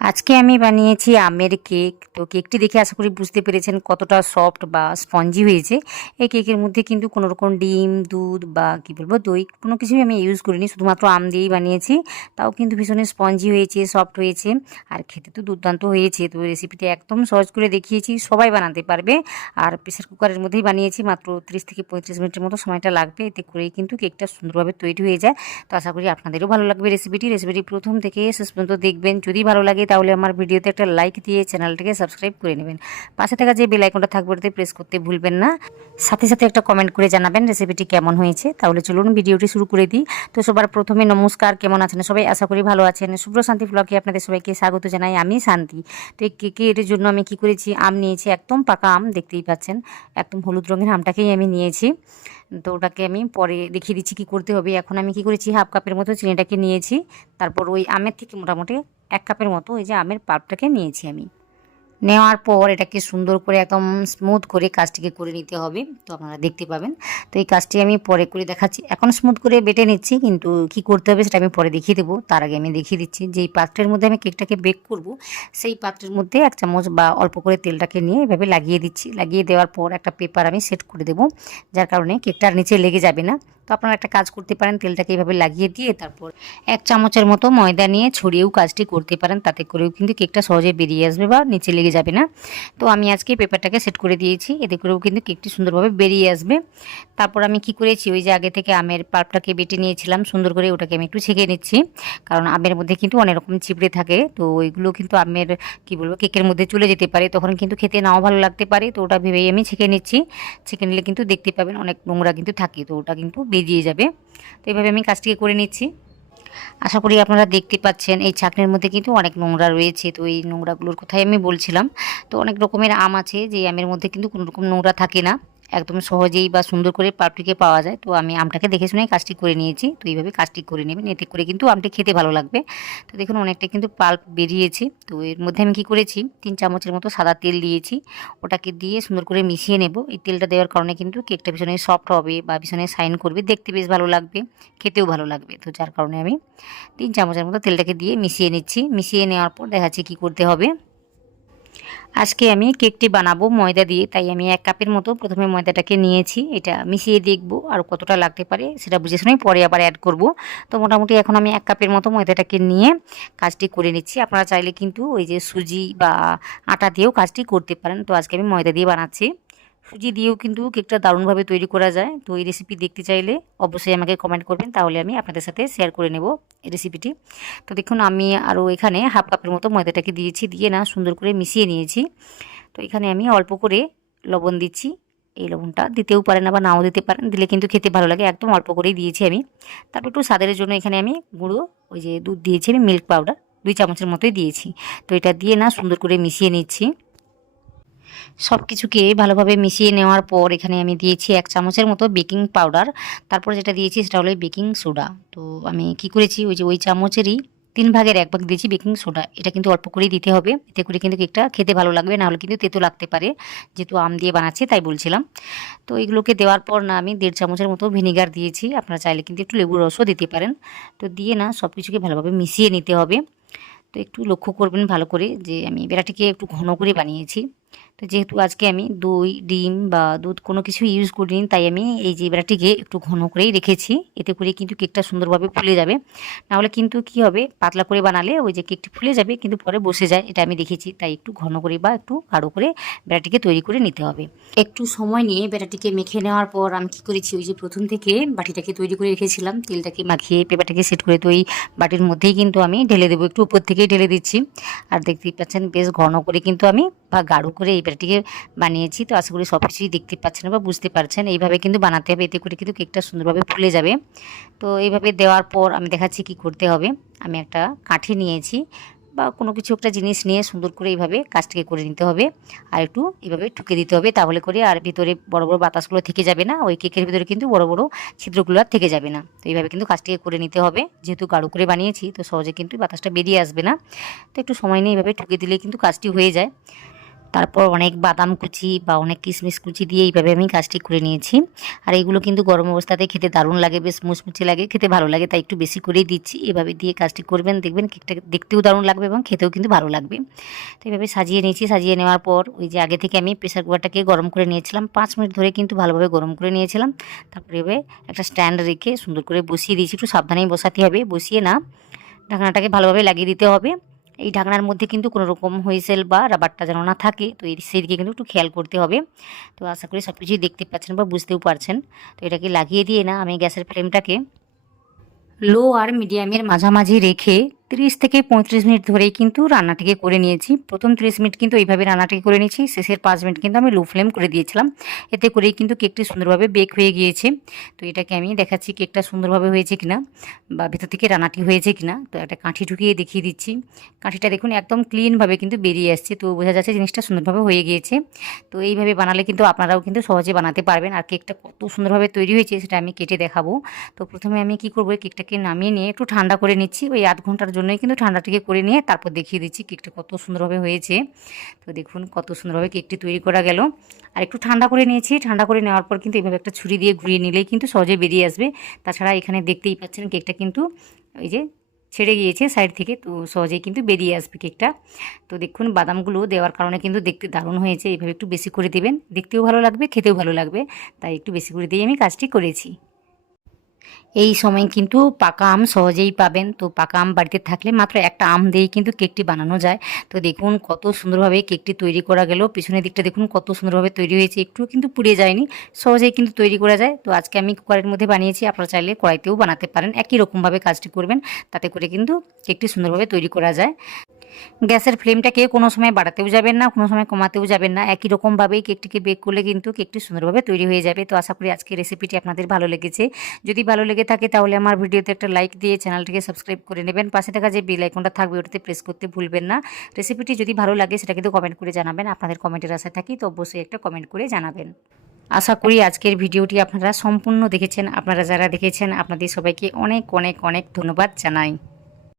আজকে আমি বানিয়েছি আমের কেক। তো কেকটি দেখে আশা করি বুঝতে পেরেছেন কতটা সফট বা স্পঞ্জি হয়েছে। এই কেকের মধ্যে কিন্তু কোনো রকম ডিম, দুধ বা কি বলবো দই কোনো কিছুই আমি ইউজ করিনি, শুধুমাত্র আম দিয়েই বানিয়েছি। তাও কিন্তু ভীষণ স্পঞ্জি হয়েছে, সফট হয়েছে আর খেতে তো দুর্দান্ত হয়েছে। তো রেসিপিটি একদম সহজ করে দেখিয়েছি, সবাই বানাতে পারবে। আর প্রেসার কুকারের মধ্যেই বানিয়েছি, মাত্র 30 থেকে 35 মিনিটের মতো সময়টা লাগবে। এতে করেই কিন্তু কেকটা সুন্দরভাবে তৈরি হয়ে যায়। তো আশা করি আপনাদেরও ভালো লাগবে রেসিপিটি প্রথম থেকে শেষ পর্যন্ত দেখবেন। যদি ভালো লাগে তাহলে আমার ভিডিওতে একটা লাইক দিয়ে চ্যানেলটাকে সাবস্ক্রাইব করে নেবেন। পাশে থাকা যে বেল আইকনটা থাকবে ওটাতে প্রেস করতে ভুলবেন না। সাথে সাথে একটা কমেন্ট করে জানাবেন রেসিপিটি কেমন হয়েছে। তাহলে চলুন ভিডিওটি শুরু করে দিই। তো সবার প্রথমে নমস্কার, কেমন আছেন সবাই? আশা করি ভালো আছেন। শুভ্র শান্তি ব্লগে আপনাদের সবাইকে স্বাগত জানাই, আমি শান্তি। তো এই কেকের জন্য আমি কি করেছি, আম নিয়েছি, একদম পাকা আম, দেখতেই পাচ্ছেন একদম হলুদ রঙের আমটাকেই আমি নিয়েছি। তো ওটাকে আমি পরে দেখিয়ে দিচ্ছি কি করতে হবে। এখন আমি কি করেছি, হাফ কাপের মতো চিনিটাকে নিয়েছি। তারপর ওই আমের থেকে মোটামুটি 1 কাপের মতো ওই যে আমের পাল্পটাকে নিয়েছি আমি। নেওয়ার পর এটাকে সুন্দর করে একদম স্মুথ করে কাজটিকে করে নিতে হবে। তো আপনারা দেখতে পাবেন। তো এই কাজটি আমি পরে করে দেখাচ্ছি। এখন স্মুথ করে বেটে নিচ্ছি, কিন্তু কি করতে হবে সেটা আমি পরে দেখিয়ে দেবো। তার আগে আমি দেখিয়ে দিচ্ছি যে এই পাত্রের মধ্যে আমি কেকটাকে বেক করব, সেই পাত্রের মধ্যে 1 চামচ বা অল্প করে তেলটাকে নিয়ে এভাবে লাগিয়ে দিচ্ছি। লাগিয়ে দেওয়ার পর একটা পেপার আমি সেট করে দেবো, যার কারণে কেকটার নিচে লেগে যাবে না। তো আপনারা একটা কাজ করতে পারেন, তেলটাকে এইভাবে লাগিয়ে দিয়ে তারপর 1 চামচের মতো ময়দা নিয়ে ছড়িয়েও কাজটি করতে পারেন। তাতে করেও কিন্তু কেকটা সহজে বেরিয়ে আসবে বা নিচে লেগে যাবে না। তো আমি আজকে পেপারটাকে সেট করে দিয়েছি, এতে করেও কিন্তু কেকটি সুন্দরভাবে বেরিয়ে আসবে। তারপর আমি কি করেছি, ওই যে আগে থেকে আমের পাল্পটাকে বেটে নিয়েছিলাম সুন্দর করে, ওটাকে আমি একটু ছেঁকে নিচ্ছি। কারণ আমের মধ্যে কিন্তু অনেক রকম চিপড়ে থাকে, তো ওইগুলো কিন্তু আমের কি বলবো কেকের মধ্যে চলে যেতে পারে, তখন কিন্তু খেতে নাও ভালো লাগতে পারে। তো ওটা ভেবেই আমি ছেঁকে নিচ্ছি। ছেঁকে নিলে কিন্তু দেখতে পাবেন অনেক নোংরা কিন্তু থাকে, তো ওটা কিন্তু বেরিয়ে যাবে। তো এইভাবে আমি কাজটিকে করে নিচ্ছি। আশা করি আপনারা দেখতে পাচ্ছেন এই ছাঁকনির মধ্যে কিন্তু অনেক নোংরা রয়েছে। তো এই নোংরাগুলোর কথাই আমি বলছিলাম। তো অনেক রকমের আম আছে যে আমের মধ্যে কিন্তু কোনো রকম নোংরা থাকে না, একদম সহজেই বা সুন্দর করে পাল্পটিকে পাওয়া যায়। তো আমি আমটাকে দেখে শুনে কাজটি করে নিয়েছি। তো এইভাবে কাজটি করে নেবেন, এতে করে কিন্তু আমটি খেতে ভালো লাগবে। তো দেখুন অনেকটা কিন্তু পাল্প বেরিয়েছে। তো এর মধ্যে আমি কি করেছি, 3 চামচের মতো সাদা তেল দিয়েছি। ওটাকে দিয়ে সুন্দর করে মিশিয়ে নেব। এই তেলটা দেওয়ার কারণে কিন্তু কেকটা ভীষণই সফট হবে বা ভীষণই শাইন করবে, দেখতে বেশ ভালো লাগবে, খেতেও ভালো লাগবে। তো যার কারণে আমি 3 চামচের মতো তেলটাকে দিয়ে মিশিয়ে নিচ্ছি। মিশিয়ে নেওয়ার পর দেখাচ্ছি কি করতে হবে। আজকে আমি কেকটি বানাবো ময়দা দিয়ে, তাই আমি 1 কাপের মতো প্রথমে ময়দাটাকে নিয়েছি। এটা মিশিয়ে দেখব আর কতটা লাগতে পারে সেটা বুঝে শুনেই পরে আবার অ্যাড করব। তো মোটামুটি এখন আমি 1 কাপের মতো ময়দাটাকে নিয়ে কাজটি করে নিচ্ছি। আপনারা চাইলে কিন্তু ওই যে সুজি বা আটা দিয়েও কাজটি করতে পারেন। তো আজকে আমি ময়দা দিয়ে বানাচ্ছি। সুজি দিয়েও কিন্তু কেকটা দারুণভাবে তৈরি করা যায়। তো এই রেসিপি দেখতে চাইলে অবশ্যই আমাকে কমেন্ট করবেন, তাহলে আমি আপনাদের সাথে শেয়ার করে নেব এই রেসিপিটি। তো দেখুন আমি আরও এখানে হাফ কাপের মতো ময়দাটাকে দিয়েছি, দিয়ে না সুন্দর করে মিশিয়ে নিয়েছি। তো এখানে আমি অল্প করে লবণ দিচ্ছি। এই লবণটা দিতেও পারেন আবার নাও দিতে পারেন, দিলে কিন্তু খেতে ভালো লাগে। একদম অল্প করেই দিয়েছি আমি। তারপর একটু স্বাদের জন্য এখানে আমি গুঁড়ো ওই যে দুধ দিয়েছি, আমি মিল্ক পাউডার 2 চামচের মতোই দিয়েছি। তো এটা দিয়ে না সুন্দর করে মিশিয়ে নিচ্ছি। সব কিছুকে ভালোভাবে মিশিয়ে নেওয়ার পর এখানে আমি দিয়েছি 1 চামচের মতো বেকিং পাউডার। তারপর যেটা দিয়েছি সেটা হলো বেকিং সোডা। তো আমি কি করেছি, ওই যে ওই চামচেরই 3 ভাগের 1 ভাগ দিয়েছি বেকিং সোডা। এটা কিন্তু অল্প করেই দিতে হবে, এতে করে কিন্তু কেকটা খেতে ভালো লাগবে, না হলে কিন্তু তেতো লাগতে পারে, যেহেতু আম দিয়ে বানাচ্ছি তাই বলছিলাম। তো এগুলোকে দেওয়ার পর না আমি 1.5 চামচের মতো ভিনিগার দিয়েছি। আপনারা চাইলে কিন্তু একটু লেবুর রসও দিতে পারেন। তো দিয়ে না সব কিছুকে ভালোভাবে মিশিয়ে নিতে হবে। তো একটু লক্ষ্য করবেন ভালো করে যে আমি বেড়াটিকে একটু ঘন করে বানিয়েছি। তো যেহেতু আজকে আমি দই, ডিম বা দুধ কোনো কিছু ইউজ করিনি, তাই আমি এই যে বেড়াটিকে একটু ঘন করেই রেখেছি। এতে করে কিন্তু কেকটা সুন্দরভাবে ফুলে যাবে। নাহলে কিন্তু কি হবে, পাতলা করে বানালে ওই যে কেকটি ফুলে যাবে কিন্তু পরে বসে যায়, এটা আমি দেখেছি। তাই একটু ঘন করে বা একটু গাঢ় করে বেড়াটিকে তৈরি করে নিতে হবে। একটু সময় নিয়ে বেড়াটিকে মেখে নেওয়ার পর আমি কি করেছি, ওই যে প্রথম থেকে বাটিটাকে তৈরি করে রেখেছিলাম, তেলটাকে মাখিয়ে পেপারটাকে সেট করে, তো এই বাটির মধ্যেই কিন্তু আমি ঢেলে দেবো, একটু উপর থেকেই ঢেলে দিচ্ছি। আর দেখতেই পাচ্ছেন বেশ ঘন করে কিন্তু আমি বা গাঢ় করে এই বেড়াটিকে বানিয়েছি। তো আশা করি সব কিছুই দেখতে পাচ্ছেন বা বুঝতে পারছেন। এইভাবে কিন্তু বানাতে হবে, এতে করে কিন্তু কেকটা সুন্দরভাবে ফুলে যাবে। তো এইভাবে দেওয়ার পর আমি দেখাচ্ছি কি করতে হবে। আমি একটা কাঠি নিয়েছি বা কোনো কিছু একটা জিনিস নিয়ে সুন্দর করে এইভাবে কাজটাকে করে নিতে হবে। আর একটু এইভাবে ঠুকে দিতে হবে, তাহলে করে আর ভিতরে বড় বড় বাতাসগুলো থেকে যাবে না, ওই কেকের ভিতরে কিন্তু বড় বড় ছিদ্রগুলো আর থেকে যাবে না। তো এইভাবে কিন্তু কাজটাকে করে নিতে হবে। যেহেতু গাঢ় করে বানিয়েছি তো সহজে কিন্তু বাতাসটা বেরিয়ে আসবে না। তো একটু সময় নিয়ে এইভাবে ঠুকে দিলে কিন্তু কাজটি হয়ে যায়। তারপর অনেক বাদাম কুচি বা অনেক কিশমিশ কুচি দিয়ে এইভাবে আমি কাজটি করে নিয়েছি। আর এইগুলো কিন্তু গরম অবস্থাতে খেতে দারুণ লাগে, বেশ মুচমুচে লাগে, খেতে ভালো লাগে, তাই একটু বেশি করেই দিচ্ছি। এভাবে দিয়ে কাজটি করবেন, দেখবেন কেকটা দেখতেও দারুণ লাগবে এবং খেতেও কিন্তু ভালো লাগবে। তো এইভাবে সাজিয়ে নিয়েছি। সাজিয়ে নেওয়ার পর ওই যে আগে থেকে আমি প্রেসার কুকারটাকে গরম করে নিয়েছিলাম, 5 মিনিট ধরে কিন্তু ভালোভাবে গরম করে নিয়েছিলাম। তারপরে এভাবে একটা স্ট্যান্ড রেখে সুন্দর করে বসিয়ে দিয়েছি। একটু সাবধানেই বসাতে হবে, বসিয়ে না ঢাকনাটাকে ভালোভাবে লাগিয়ে দিতে হবে। এই ঢাকনার মধ্যে কিন্তু কোনো রকম হুইসেল বা রাবারটা যেন না থাকে, তো সেদিকে কিন্তু একটু খেয়াল করতে হবে। তো আশা করি সব কিছুই দেখতে পাচ্ছেন বা বুঝতেও পারছেন। তো এটাকে লাগিয়ে দিয়ে না আমি গ্যাসের ফ্লেমটাকে লো আর মিডিয়ামের মাঝামাঝি রেখে 30 থেকে 35 মিনিট ধরেই কিন্তু রান্নাটিকে করে নিয়েছি। প্রথম 30 মিনিট কিন্তু এইভাবে রান্নাটিকে করে নিয়েছি, শেষের 5 মিনিট কিন্তু আমি লো ফ্লেম করে দিয়েছিলাম। এতে করেই কিন্তু কেকটি সুন্দরভাবে বেক হয়ে গিয়েছে। তো এটাকে আমি দেখাচ্ছি কেকটা সুন্দরভাবে হয়েছে কিনা বা ভেতর থেকে রান্নাটি হয়েছে কিনা। তো একটা কাঠি ঢুকিয়ে দেখিয়ে দিচ্ছি। কাঠিটা দেখুন একদম ক্লিনভাবে কিন্তু বেরিয়ে আসছে, তো বোঝা যাচ্ছে জিনিসটা সুন্দরভাবে হয়ে গিয়েছে। তো এইভাবে বানালে কিন্তু আপনারাও কিন্তু সহজে বানাতে পারবেন। আর কেকটা কত সুন্দরভাবে তৈরি হয়েছে সেটা আমি কেটে দেখাবো। তো প্রথমে আমি কি করবো, কেকটাকে নামিয়ে নিয়ে একটু ঠান্ডা করে নিচ্ছি। ওই আধ ঘন্টার জন্যই কিন্তু ঠান্ডাটিকে করে নিয়ে তারপর দেখিয়ে দিচ্ছি কেকটা কত সুন্দরভাবে হয়েছে। তো দেখুন কত সুন্দরভাবে কেকটি তৈরি করা গেল। আর একটু ঠান্ডা করে নিয়েছি। ঠান্ডা করে নেওয়ার পর কিন্তু এইভাবে একটা ছুরি দিয়ে ঘুরিয়ে নিলেই কিন্তু সহজে বেরিয়ে আসবে। তাছাড়া এখানে দেখতেই পাচ্ছেন কেকটা কিন্তু ওই যে ছেড়ে গিয়েছে সাইড থেকে, তো সহজেই কিন্তু বেরিয়ে আসবে কেকটা। তো দেখুন বাদামগুলো দেওয়ার কারণে কিন্তু দেখতে দারুণ হয়েছে। এইভাবে একটু বেশি করে দেবেন, দেখতেও ভালো লাগবে, খেতেও ভালো লাগবে, তাই একটু বেশি করে দিয়ে আমি কাজটি করেছি। এই সময় কিন্তু পাকা আম সহজেই পাবেন। তো পাকা আম বাড়িতে থাকলে মাত্র একটা আম দিয়েই কিন্তু কেকটি বানানো যায়। তো দেখুন কত সুন্দরভাবে কেকটি তৈরি করা গেল। পিছনের দিকটা দেখুন কত সুন্দরভাবে তৈরি হয়েছে, একটুও কিন্তু পুড়ে যায়নি, সহজেই কিন্তু তৈরি করা যায়। তো আজকে আমি কুকারের মধ্যে বানিয়েছি, আপনারা চাইলে কড়াইতেও বানাতে পারেন। একই রকমভাবে কাজটি করবেন, তাতে করে কিন্তু কেকটি সুন্দরভাবে তৈরি করা যায়। গ্যাসের ফ্লেমটাকে কোনো সময় বাড়াতেও যাবেন না, কোনো সময় কমাতেও যাবেন না। একই রকমভাবেই কেকটিকে বেক করলে কিন্তু কেকটি সুন্দরভাবে তৈরি হয়ে যাবে। তো আশা করি আজকের রেসিপিটি আপনাদের ভালো লেগেছে। যদি ভালো লেগে থাকে তাহলে আমার ভিডিওতে একটা লাইক দিয়ে চ্যানেলটিকে সাবস্ক্রাইব করে নেবেন। পাশে থাকা যে বেল আইকনটা থাকবে ওটাতে প্রেস করতে ভুলবেন না। রেসিপিটি যদি ভালো লাগে সেটা কিন্তু কমেন্ট করে জানাবেন। আপনাদের কমেন্টের আশায় থাকি, তো অবশ্যই একটা কমেন্ট করে জানাবেন। আশা করি আজকের ভিডিওটি আপনারা সম্পূর্ণ দেখেছেন। আপনারা যারা দেখেছেন আপনাদের সবাইকে অনেক অনেক অনেক ধন্যবাদ জানাই।